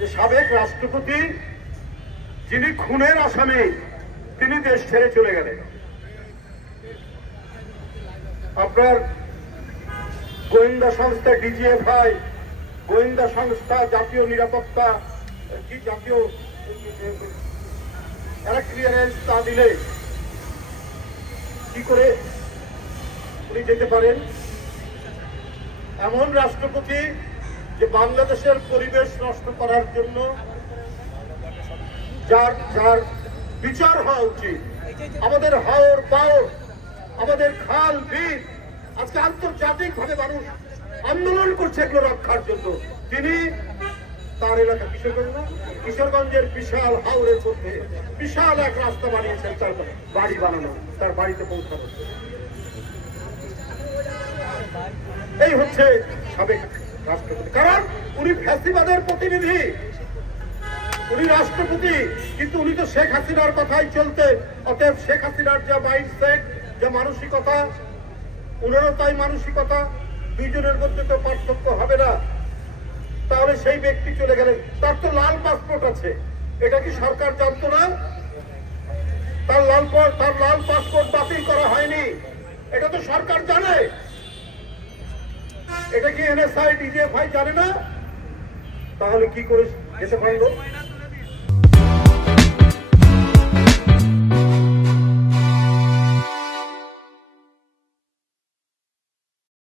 যে সাবেক রাষ্ট্রপতি যিনি খুনের আসামি তিনি দেশ ছেড়ে চলে গেলেন। আপনার গোয়েন্দা সংস্থা ডিজিএফআই, গোয়েন্দা সংস্থা জাতীয় নিরাপত্তা কি জাতীয় এরা ক্লিয়ারেন্স তা দিলে কি করে উনি যেতে পারেন? এমন রাষ্ট্রপতি যে বাংলাদেশের পরিবেশ নষ্ট করার জন্য যার যার বিচার হওয়া উচিত, আমাদের হাওর পাওর, আমাদের খাল বিল, আজকে আন্তর্জাতিক ভাবে মানুষ আন্দোলন করছে এগুলো রক্ষার জন্য, তিনি তার এলাকা কিশোরগঞ্জের বিশাল হাওরের মধ্যে বিশাল এক রাস্তা বানিয়েছেন তার বাড়ি বানানো, তার বাড়িতে পৌঁছানো। এই হচ্ছে সাবেক রাষ্ট্রপতি, কারণ উনি ফ্যাসিবাদের প্রতিনিধি, উনি রাষ্ট্রপতি, কিন্তু উনি তো শেখ হাসিনার কথাই চলতে, অতএব শেখ হাসিনার যা মাইন্ডসেট, যা মানসিকতা, উনারও তাই মানসিকতা, দুইজনের মধ্যে তো পার্থক্য হবে না। তাহলে সেই ব্যক্তি চলে গেলেন, তার তো লাল পাসপোর্ট আছে, এটা কি সরকার জানতো না? তার লাল পাসপোর্ট বাতিল করা হয়নি, এটা তো সরকার জানে। এটা কি এনএসআই ডিজিএফআই জানে না? তাহলে কি করে যেতে পারলো?